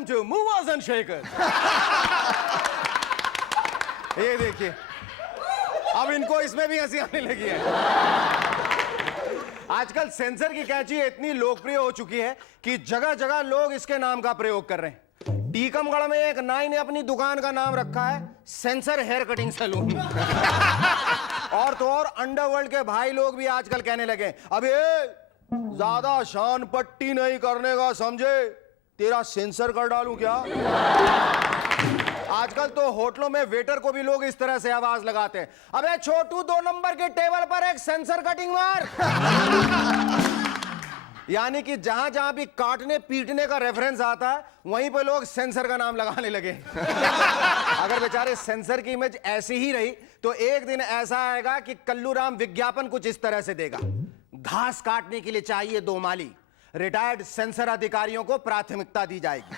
Welcome to Movers and Shakers. ये देखिए, अब इनको इसमें भी हंसी आने लगी है। आजकल सेंसर की कैची इतनी लोकप्रिय हो चुकी है कि जगह जगह लोग इसके नाम का प्रयोग कर रहे हैं। टीकमगढ़ में एक नाई ने अपनी दुकान का नाम रखा है सेंसर हेयर कटिंग सैलून। और तो और अंडरवर्ल्ड के भाई लोग भी आजकल कहने लगे, अबे ज्यादा शान पट्टी नहीं करने का समझे, तेरा सेंसर कर डालूं क्या? आजकल तो होटलों में वेटर को भी लोग इस तरह से आवाज लगाते हैं, अबे छोटू 2 नंबर के टेबल पर एक सेंसर कटिंग मार। यानी कि जहां जहां भी काटने पीटने का रेफरेंस आता है वहीं पे लोग सेंसर का नाम लगाने लगे। अगर बेचारे सेंसर की इमेज ऐसी ही रही तो एक दिन ऐसा आएगा कि कल्लूराम विज्ञापन कुछ इस तरह से देगा, घास काटने के लिए चाहिए 2 माली, रिटायर्ड सेंसर अधिकारियों को प्राथमिकता दी जाएगी।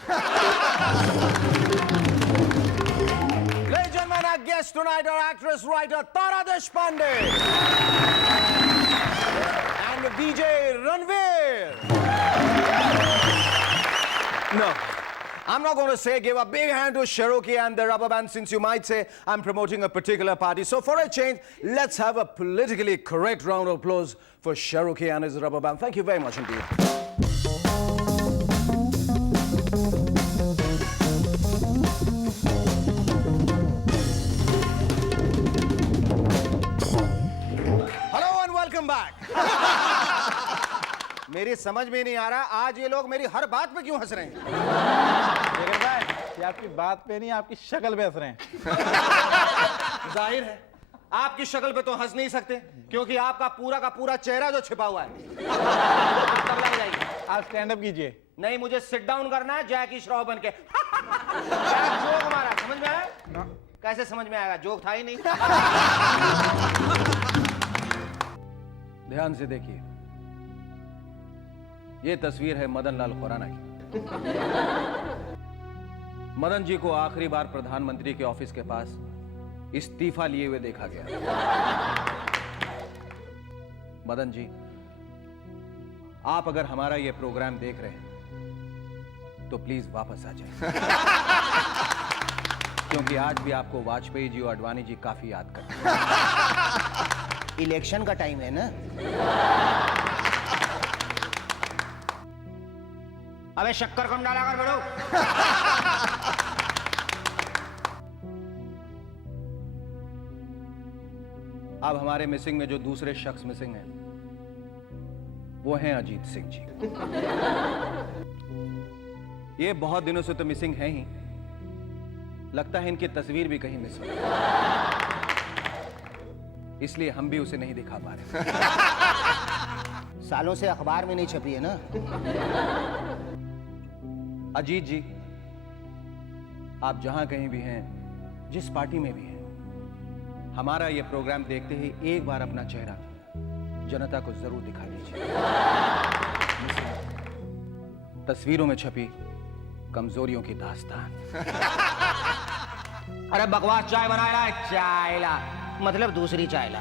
Ladies and gentlemen, our guest tonight are actress writer Tara Deshpande and DJ Ranveer. No, I'm not going to say give a big hand to Cherokee and the rubber band, since you might say I'm promoting a particular party. So for a change, let's have a politically correct round of applause for Cherokee and his rubber band. Thank you very much indeed. Hello and welcome back. मेरी समझ में नहीं आ रहा आज ये लोग मेरी हर बात पे क्यों हंस रहे हैं। ये आपकी बात पे नहीं, आपकी शक्ल पे हंस रहे हैं। जाहिर है आपकी शक्ल पे तो हंस नहीं सकते क्योंकि आपका का पूरा चेहरा जो छिपा हुआ है। तबला बजाइए। आप स्टैंड अप कीजिए। नहीं, मुझे सिट डाउन करना है जैकी श्रॉफ बन के। जोक मारा, समझ में आया? कैसे समझ में आएगा, जोक था ही नहीं। ध्यान से देखिए, ये तस्वीर है मदन लाल खुराना की। मदन जी को आखिरी बार प्रधानमंत्री के ऑफिस के पास इस्तीफा लिए हुए देखा गया। मदन जी, आप अगर हमारा ये प्रोग्राम देख रहे हैं तो प्लीज वापस आ जाएं। क्योंकि आज भी आपको वाजपेयी जी और आडवाणी जी काफी याद करते हैं। इलेक्शन का टाइम है ना। अबे शक्कर कम डाला कर बैठो। अब हमारे मिसिंग में जो दूसरे शख्स मिसिंग हैं वो हैं अजीत सिंह जी। ये बहुत दिनों से तो मिसिंग हैं ही, लगता है इनकी तस्वीर भी कहीं मिस हो, इसलिए हम भी उसे नहीं दिखा पा रहे। सालों से अखबार में नहीं छपी है ना। अजीत जी, आप जहां कहीं भी हैं, जिस पार्टी में भी हैं, हमारा यह प्रोग्राम देखते ही एक बार अपना चेहरा जनता को जरूर दिखा दीजिए। तस्वीरों में छपी कमजोरियों की दास्तान। अरे बकवास चाय बना रहा है, चायला मतलब दूसरी चायला।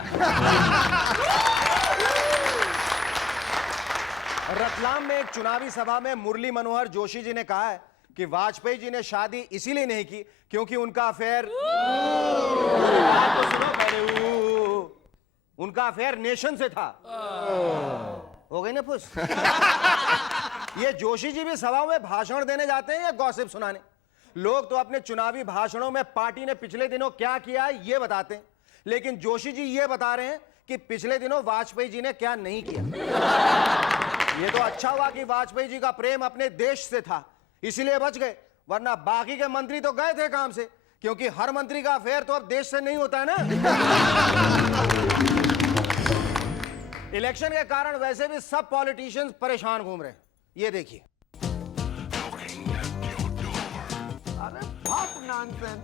रतलाम में एक चुनावी सभा में मुरली मनोहर जोशी जी ने कहा है कि वाजपेयी जी ने शादी इसीलिए नहीं की क्योंकि उनका अफेयर उनका अफेयर नेशन से था। हो गई ना फुस। ये जोशी जी भी सभा में भाषण देने जाते हैं या गॉसिप सुनाने? लोग तो अपने चुनावी भाषणों में पार्टी ने पिछले दिनों क्या किया ये बताते हैं, लेकिन जोशी जी ये बता रहे हैं कि पिछले दिनों वाजपेयी जी ने क्या नहीं किया। ये तो अच्छा हुआ कि वाजपेयी जी का प्रेम अपने देश से था, इसीलिए बच गए, वरना बाकी के मंत्री तो गए थे काम से, क्योंकि हर मंत्री का अफेयर तो अब देश से नहीं होता है ना। इलेक्शन के कारण वैसे भी सब पॉलिटिशियंस परेशान घूम रहे हैं। ये देखिए। अरे बहुत नॉनसेंस,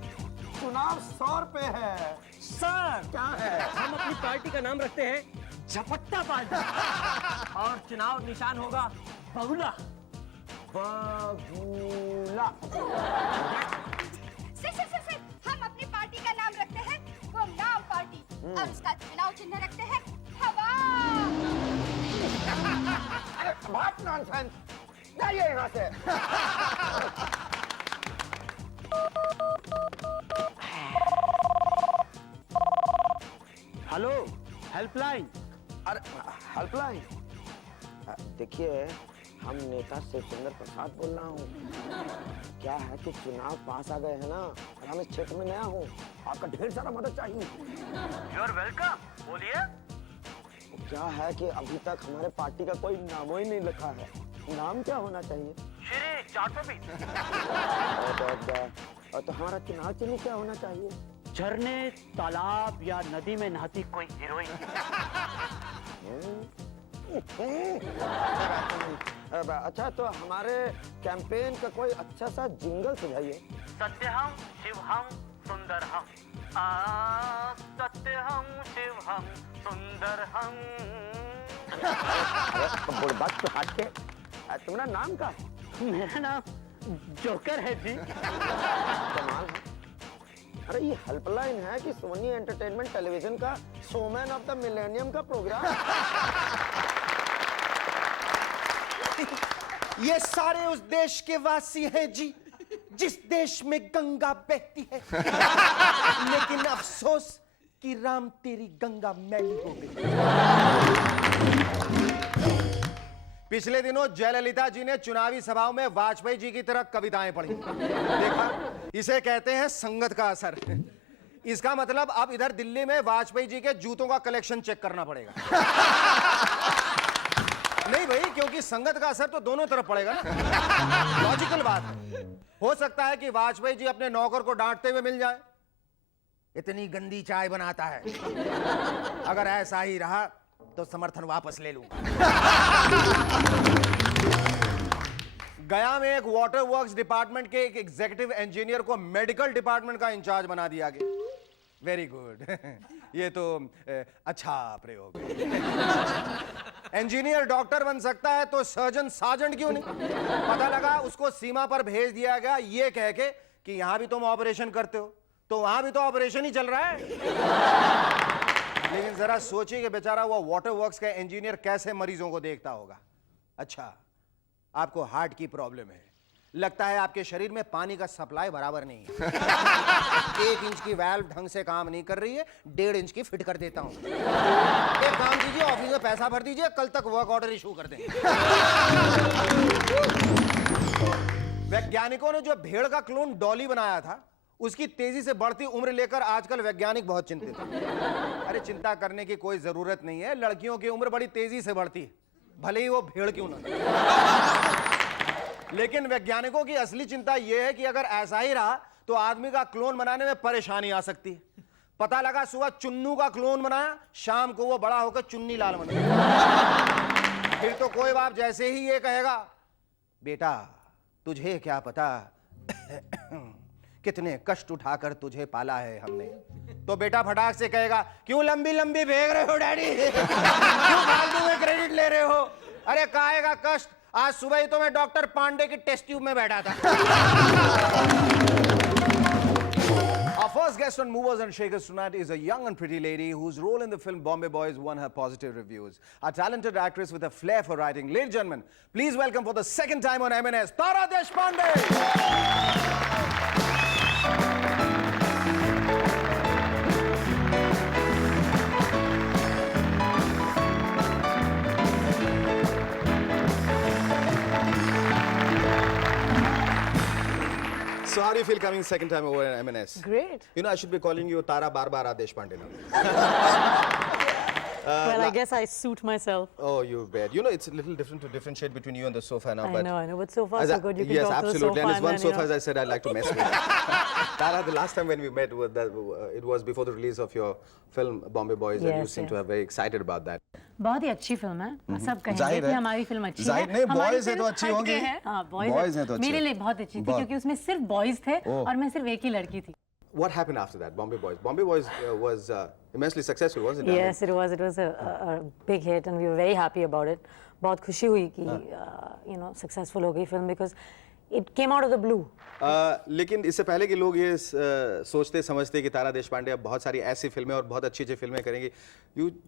चुनाव 100 रुपए है। सर क्या है? हम अपनी पार्टी का नाम रखते हैं झपट्टा पार्टी और चुनाव निशान होगा बगुला। बगुला। सर, हम अपनी पार्टी का नाम रखते हैं गुमनाम पार्टी और उसका चुनाव चिन्ह रखते हैं हवा। अरे बहुत नॉनसेंस, जाइए यहाँ से। Hello, helpline. अरे हेल्पलाइन। देखिए, हम नेता शिवचंद्र प्रसाद बोल रहा हूँ। क्या है कि चुनाव पास आ गए हैं ना, और हम इस क्षेत्र में नया हूँ, आपका ढेर सारा मदद चाहिए। यू आर वेलकम, बोलिए। क्या है कि अभी तक हमारे पार्टी का कोई नाम ही नहीं लिखा है। नाम क्या होना चाहिए? श्री 420। और तो हमारा चुनाव चिन्ह क्या होना चाहिए? झरने, तालाब या नदी में नहाती कोई हीरोइन। अच्छा, तो हमारे कैंपेन का कोई अच्छा सा जिंगल सुझाइए। सत्यहम शिवहम सुंदरहम, सत्यहम शिवहम सुंदरहम। बुड़बक तो हट के। तुम्हारा नाम का? मेरा नाम जोकर है जी। कमाल है। अरे ये हेल्पलाइन है कि सोनी एंटरटेनमेंट टेलीविजन का शोमैन ऑफ द मिलेनियम का प्रोग्राम? ये सारे उस देश के वासी हैं जी, जिस देश में गंगा बहती है। लेकिन अफसोस कि राम तेरी गंगा मैली हो गई। पिछले दिनों जयललिता जी ने चुनावी सभाओं में वाजपेयी जी की तरह कविताएं पढ़ी। देखा, इसे कहते हैं संगत का असर। इसका मतलब अब इधर दिल्ली में वाजपेयी जी के जूतों का कलेक्शन चेक करना पड़ेगा। नहीं भाई, क्योंकि संगत का असर तो दोनों तरफ पड़ेगा ना। लॉजिकल बात है। हो सकता है कि वाजपेयी जी अपने नौकर को डांटते हुए मिल जाए, इतनी गंदी चाय बनाता है। अगर ऐसा ही रहा तो समर्थन वापस ले लूंगा। गया में एक वाटर वर्क्स डिपार्टमेंट के एक एग्जीक्यूटिव इंजीनियर को मेडिकल डिपार्टमेंट का इंचार्ज बना दिया गया। Very good. ये तो अच्छा प्रयोग है। इंजीनियर डॉक्टर बन सकता है तो सर्जन सार्जेंट क्यों नहीं? पता लगा उसको सीमा पर भेज दिया गया ये कह के कि यहां भी तुम ऑपरेशन करते हो, तो वहां भी तो ऑपरेशन ही चल रहा है। लेकिन जरा सोचिए कि बेचारा वो वाटर वर्क्स का इंजीनियर कैसे मरीजों को देखता होगा। अच्छा, आपको हार्ट की प्रॉब्लम है, लगता है आपके शरीर में पानी का सप्लाई बराबर नहीं है। 1 इंच की वाल्व ढंग से काम नहीं कर रही है, 1.5 इंच की फिट कर देता हूं। एक काम कीजिए, ऑफिस में पैसा भर दीजिए, कल तक वर्क ऑर्डर इशू कर देंगे। वैज्ञानिकों ने जो भेड़ का क्लोन डॉली बनाया था, उसकी तेजी से बढ़ती उम्र लेकर आजकल वैज्ञानिक बहुत चिंतित हैं। अरे चिंता करने की कोई जरूरत नहीं है, लड़कियों की उम्र बड़ी तेजी से बढ़ती है, भले ही वो भेड़ क्यों ना। लेकिन वैज्ञानिकों की असली चिंता यह है कि अगर ऐसा ही रहा तो आदमी का क्लोन बनाने में परेशानी आ सकती है। पता लगा सुबह चुन्नू का क्लोन बनाया, शाम को वो बड़ा होकर चुन्नी लाल बन गया। फिर तो कोई बाप जैसे ही ये कहेगा, बेटा तुझे क्या पता कितने कष्ट उठाकर तुझे पाला है हमने, तो बेटा फटाक से कहेगा, क्यों लंबी लंबी भेज रहे हो डैडी? क्यों फालतू में क्रेडिट ले रहे हो? अरे काहे का कष्ट, आज सुबह ही तो मैं डॉक्टर पांडे की टेस्ट ट्यूब में बैठा था। Our first guest on Movers and Shakers tonight is a young and pretty lady whose role in the film Bombay Boys won her positive reviews. A talented actress with a flair for writing. Ladies and gentlemen, please welcome for the second time on M&S, Tara Deshpande. So how do you feel coming second time over at M&S? Great. You know, I should be calling you Tara Barbara Deshpande now. Well, I guess I suit myself. Oh, you bet. You know, it's a little different to differentiate between you and the sofa now. I know. But so far, As so I- good. You can yes, talk absolutely. to the sofa And it's one then, sofa, as I said, I'd like to mess with. Tara, the last time when we met, it was before the release of your film Bombay Boys, and you Yes, seem to yes. have very excited about that. बहुत ही अच्छी film है। सब कहेंगे जाहिर कि है। हमारी film अच्छी जाहिर है। नहीं, हमारी boys है तो फिल्म अच्छी हट होंगी। के है। हाँ, Boys हैं तो अच्छी मेरे है। लिए बहुत अच्छी थी बहुत। क्योंकि उसमें सिर्फ बॉयज थे और मैं सिर्फ एक ही लड़की थी। What happened after that, Bombay Boys? Bombay Boys was immensely successful, wasn't it? Yes, it was. It was a big hit and we were very happy about it. बहुत खुशी हुई कि successful हो गई film because it came out of the blue. लेकिन इससे पहले कि लोग ये सोचते समझते कि तारा देशपांडे अब बहुत सारी ऐसी फिल्में और बहुत अच्छी अच्छी फिल्में करेंगी,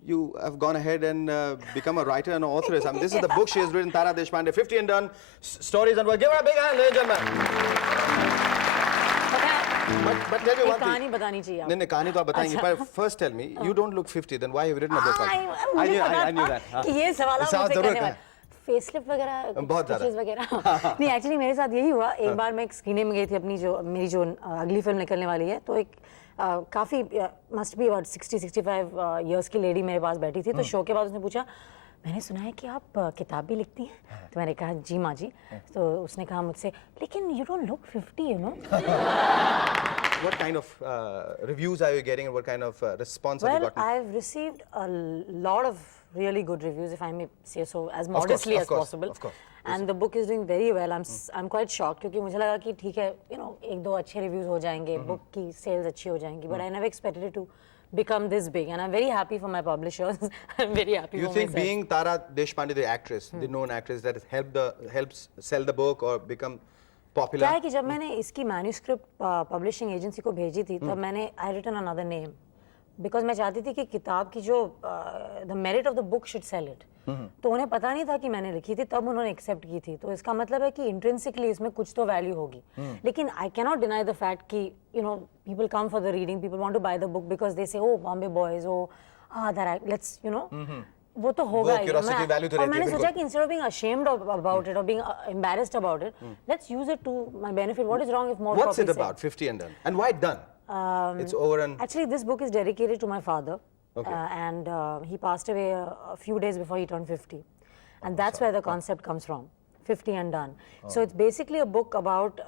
you have gone ahead and become a writer and an authoress. I mean, this is the book she has written, Tara Deshpande, 50 and Done, Stories and Work. Give her a big hand, ladies and gentlemen. but tell you एक one कहानी thing. बतानी चाहिए नहीं नहीं कहानी तो आप बताएंगे अच्छा। पर first tell me you don't look 50 then why have you written a book? मुझे I पता knew था that. हाँ। कि ये सवाल आप सवाल मुझसे जरूर करने वाले करें। फेसलिफ्ट वगैरह बहुत ज़्यादा। features वगैरह नहीं एक्चुअली मेरे साथ यही हुआ एक बार मैं एक स्क्रीनिंग में गई थी अपनी जो मेरी जो अगली फिल्म निकलने वाली है तो एक काफ़ी मस्ट बी अबाउट 60-65 इयर्स की लेडी मेरे पास बैठी थी तो शो के बाद उसने पूछा मैंने सुना है कि आप किताब भी लिखती हैं तो मैंने कहा जी माँ जी तो उसने कहा मुझसे लेकिन you don't look 50 you know What kind of reviews are you getting and what kind of response have you Well, gotten? I've received a lot of really good reviews, if I may say so, as modestly of as course, possible. of course. And the book is doing very well. I'm quite shocked क्योंकि मुझे लगा कि ठीक है, you know, एक दो अच्छे reviews हो जाएंगे, book की sales अच्छी हो जाएंगी, but I never expected it to become this big, and I'm very happy for my publishers. I'm very happy You for think myself. being Tara Deshpande, the actress, the known actress, that has helps sell the book or become popular? क्या है कि जब मैंने इसकी manuscript publishing agency को भेजी थी तब मैंने I written another name because मैं चाहती थी कि किताब की जो the merit of the book should sell it तो उन्हें पता नहीं था कि मैंने लिखी थी तब उन्होंने एक्सेप्ट की थी तो इसका मतलब है कि इंट्रिंसिकली इसमें कुछ तो वैल्यू होगी लेकिन I can not deny the fact कि you know people come for the reading people want to buy the book because they say oh Bombay boys oh let's you know वो तो होगा ही curiosity value तो और रहती है, मैंने बिल्कुल। सोचा कि instead of being ashamed about it or being embarrassed about it let's use it to my benefit what is wrong if more What's it copies sell? about, 50 and done? And why done? It's over and... Actually, this book is dedicated to my father, Okay. and he passed away a few days before he turned 50, and that's where the concept comes from, 50 and done. So it's basically a book about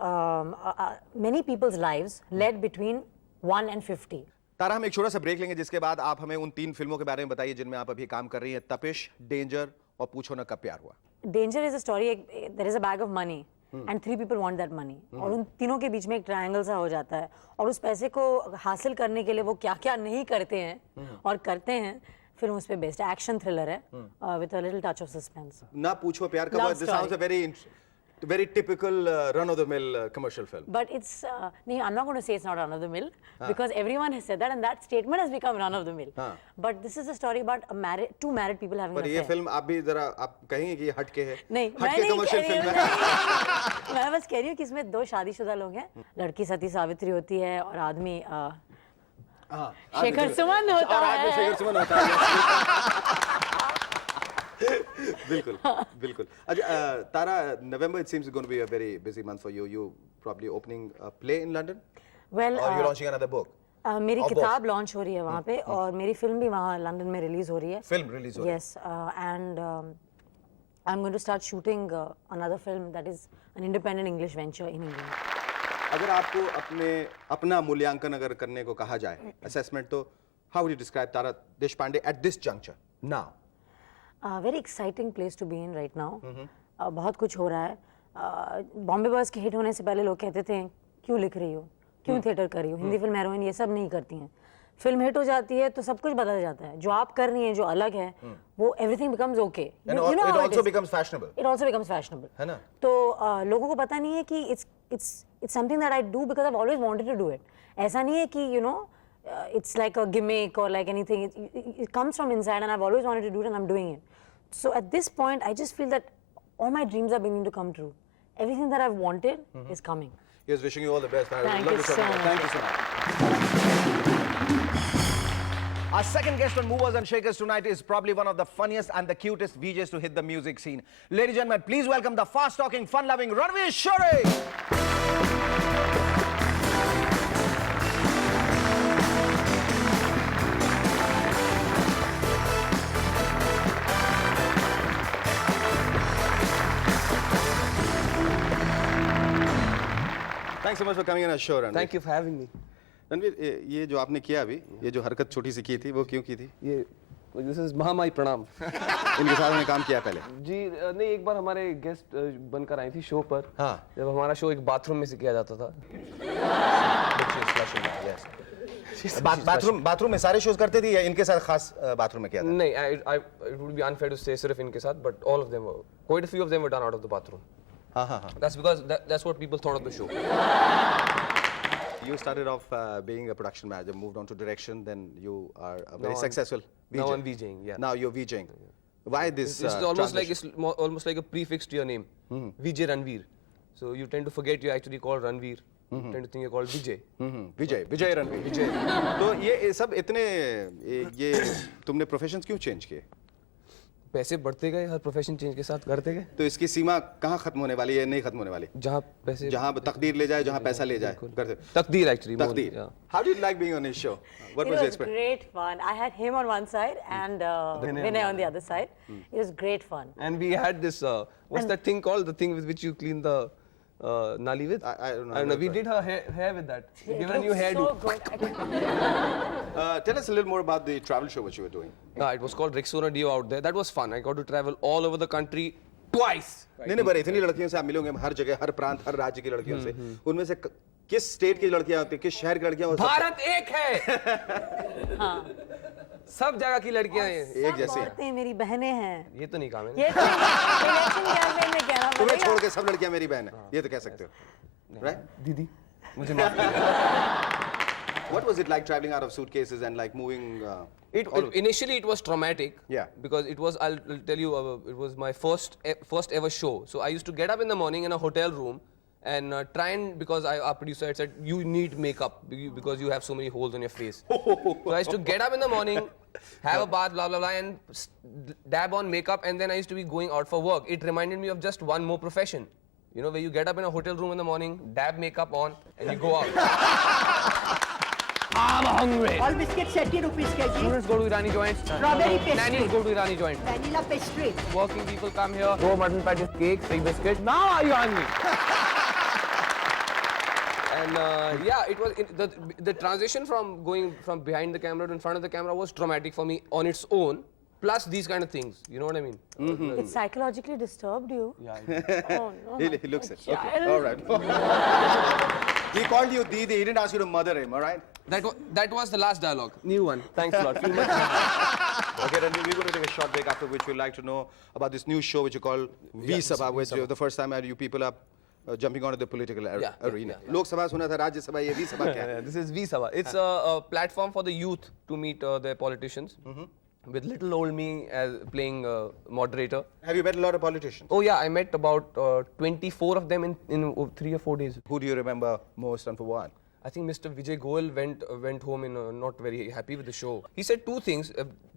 many people's lives led between 1 and 50. तारा हम एक छोटा सा break लेंगे जिसके बाद आप हमें उन 3 फिल्मों के बारे में बताइए जिनमें आप अभी काम कर रही हैं तपिश, डेंजर और पूछो ना कब प्यार हुआ। Danger is a story. There is a bag of money, and 3 people want that money. और उन तीनों के बीच में एक ट्रायंगल सा हो जाता है और उस पैसे को हासिल करने के लिए वो क्या क्या नहीं करते हैं और करते हैं फिल्म उस पे बेस्ड एक्शन थ्रिलर है with a little touch of suspense ना पूछो प्यार कब Love this sounds a very typical run of the mill commercial film. But it's no, I'm not going to say it's not run of the mill because everyone has said that and that statement has become run of the mill. But this is a story about two married people having पर an ये affair. Film आप भी जरा आप कहेंगे कि ये हटके है नहीं मैं हटके नहीं कमर्शियल कह रही फिल्म हूँ, है मैं बस कह रही हूँ कि इसमें 2 शादीशुदा लोग हैं लड़की सती सावित्री होती है और आदमी शेखर सुमन होता और आदमी है शेखर सुमन होता है बिल्कुल बिल्कुल अच्छा तारा November it seems going to be a very busy month for you. You probably opening a play in London well or you're launching another book. मेरी Or किताब लॉन्च हो रही है वहाँ पे और मेरी फिल्म भी वहाँ लंदन में रिलीज हो रही है Film release हो रही है। yes and I'm going to start shooting another film that is an independent English venture in England. अगर आपको अपना मूल्यांकन अगर करने को कहा जाए assessment तो how would you describe Tara Deshpande at this juncture now? Very exciting place to be in right now बहुत कुछ हो रहा है बॉम्बे बॉयज के हिट होने से पहले लोग कहते थे क्यों लिख रही हो क्यों थिएटर कर रही हो हिंदी फिल्म हीरोइन ये सब नहीं करती हैं फिल्म हिट हो जाती है तो सब कुछ बदल जाता है जो आप कर रही हैं जो अलग है वो everything becomes okay And it also becomes fashionable. It also becomes fashionable है ना? तो लोगों को पता नहीं है कि it's something that I do because I always wanted to do it ऐसा नहीं है कि you know it's like a gimmick or like anything it comes from inside and I've always wanted to do it and I'm doing it so at this point I just feel that all my dreams are beginning to come true everything that I've wanted is coming. Here's wishing you all the best. Thank you so much. Thank you so much. Our second guest on Movers and Shakers tonight is probably one of the funniest and the cutest VJs to hit the music scene. Ladies and gentlemen, please welcome the fast-talking, fun-loving Ranveer Shore. Thanks so much for coming on our show, Ranveer. Thank you for having me. Ranveer ये जो आपने किया अभी ये जो हरकत छोटी सी की थी वो क्यों की थी This is महामाई प्रणाम इनके साथ हमने काम किया पहले जी नहीं एक बार हमारे गेस्ट बनकर आई थी शो पर हाँ। जब हमारा शो एक बाथरूम में से किया जाता था बाथरूम में सारे शोज करते थे या इनके साथ खास बाथरूम में किया था नहीं it would be unfair to say सिर्फ इनके साथ but all of them were quite a few of them were done out of the bathroom. हाँ. That's because that's what people thought of the show. You started off being a production manager, moved on to direction, then you are a very Now successful VJ. Now I'm VJing, yeah. Now you're VJing. Why this? It's almost like transition? almost like a prefix to your name, VJ Ranveer. So you tend to forget you're actually called Ranveer. tend to think you're called Vijay. विजय रणवीर विजय तो ये सब इतने ये तुमने professions क्यों change किए पैसे बढ़ते गए, हर प्रोफेशन चेंज के साथ करते गए, तो इसकी सीमा कहाँ खत्म होने वाली है नहीं खत्म होने वाली जहाँ पैसे, जहाँ तकदीर ले जाए जहाँ पैसा ले जाए करते तकदीर actually. more, तकदीर yeah. How did you like being on his show? What It was your was experience? great fun. I had him on one side and Vinay on the other side. It was great fun. And we had this, what's that thing called? The thing with which you clean the nali with? I don't know. I don't know. We did her hair with that. We gave her a new hairdo. So good. I can- Tell us a little more about the travel show which you were doing. It was called Rexona Dio out there. That was fun. I got to travel all over the country twice. नहीं नहीं पर इतनी लड़कियों से आप मिलोगे हर जगह हर प्रांत हर राज्य की लड़कियों से उनमें से किस स्टेट की लड़कियां होती हैं किस शहर की लड़कियां होती हैं भारत एक है. सब जगह की लड़कियां हैं. एक जैसी हैं औरतें मेरी बहनें हैं. ये तो नहीं कहा मैंने. ये तो इलेक्शन कैंपेन में कहना तुम्हें पड़ेगा. छोड़ के सब लड़कियां मेरी बहन है ये तो कह सकते हो राइट दीदी मुझे माफ कीजिए. What was it like traveling out of suitcases and like moving Initially it was traumatic. Yeah. Because it was, I'll tell you, it was my first ever show. So I used to get up in the morning in a hotel room and try and, because our producer had said, you need makeup because you have so many holes on your face. So I used to get up in the morning, have a bath, blah, blah, blah, and dab on makeup, and then I used to be going out for work. It reminded me of just one more profession. You know, where you get up in a hotel room in the morning, dab makeup on, and you go out. I'm hungry. All biscuits 80 rupees kg. Students go to Irani joints. Strawberry pastry. Nannies go to Irani joints. Vanilla pastry. Working people come here, throw mutton patties, cake, free biscuits. Now are you hungry? And yeah, it was the transition from going from behind the camera to in front of the camera was traumatic for me on its own. Plus these kind of things, you know what I mean? It psychologically disturbed you. Yeah. Oh no. he looks it okay Child. all right he called you Didi he didn't ask you to mother him all right That was the last dialogue. New one. Thanks a lot. Feel much okay then we're going to take a short break after which we'd like to know about this new show which you call V Sabha which the first time you people are jumping onto the political arena Lok Sabha suna tha Rajya Sabha ye V Sabha kya hai This is V Sabha. It's a platform for the youth to meet their politicians. With little old me as playing moderator. have you met a lot of politicians Oh yeah, I met about 24 of them in 3 or 4 days. who do you remember most and for what I think Mr. Vijay Goel went home in not very happy with the show. He said two things,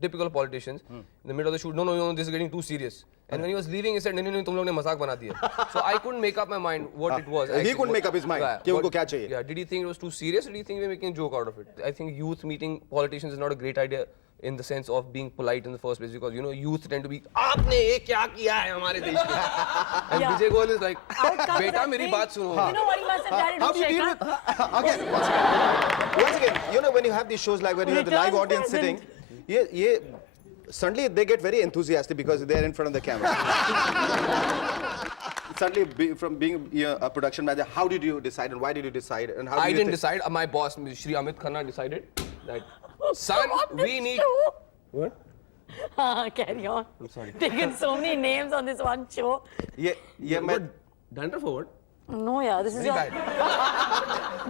typical politicians, in the middle of the shoot, no, this is getting too serious. And when he was leaving, he said, no, tum log ne mazak bana diya. So I couldn't make up my mind what it was. he actually. couldn't make up his mind कि उनको क्या चाहिए Yeah, did he think it was too serious or did he think we were making a joke out of it? I think youth meeting politicians is not a great idea in the sense of being polite in the first place because, you know, youth tend to be, आपने ये क्या किया है हमारे देश में? And Yeah. Vijay Goel is like, Out comes बेटा that मेरी thing. बात सुनो. You know what he must have done? How do you deal with okay once again you know when you have these shows like when you have the live Return audience present. sitting ye suddenly they get very enthusiastic because they're in front of the camera suddenly from being a production manager how did you decide and why did you decide and how I did you didn't decide. My boss, Shri Amit Khanna, decided that, son, we need. What? Carry on. I'm sorry. Taken so many names on this one show. ये मैं Dandruff or what? No, yeah, this is Very your bad.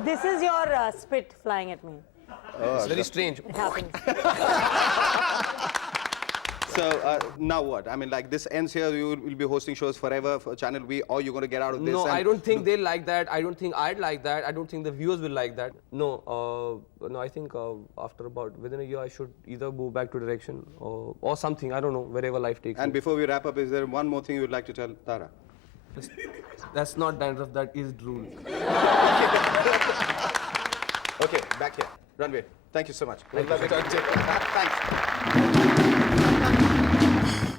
this is your spit flying at me. It's very strange. It happens. so now what I mean like this ends here you will be hosting shows forever for Channel V or you're going to get out of this No, and I don't think they'll like that. I don't think I'd like that. I don't think the viewers will like that. No, no. I think after about within a year, I should either move back to direction or something. I don't know. Wherever life takes and me. before we wrap up is there one more thing you'd like to tell Tara That's not dandruff. That is drool. okay back here Ranveer thank you so much thanks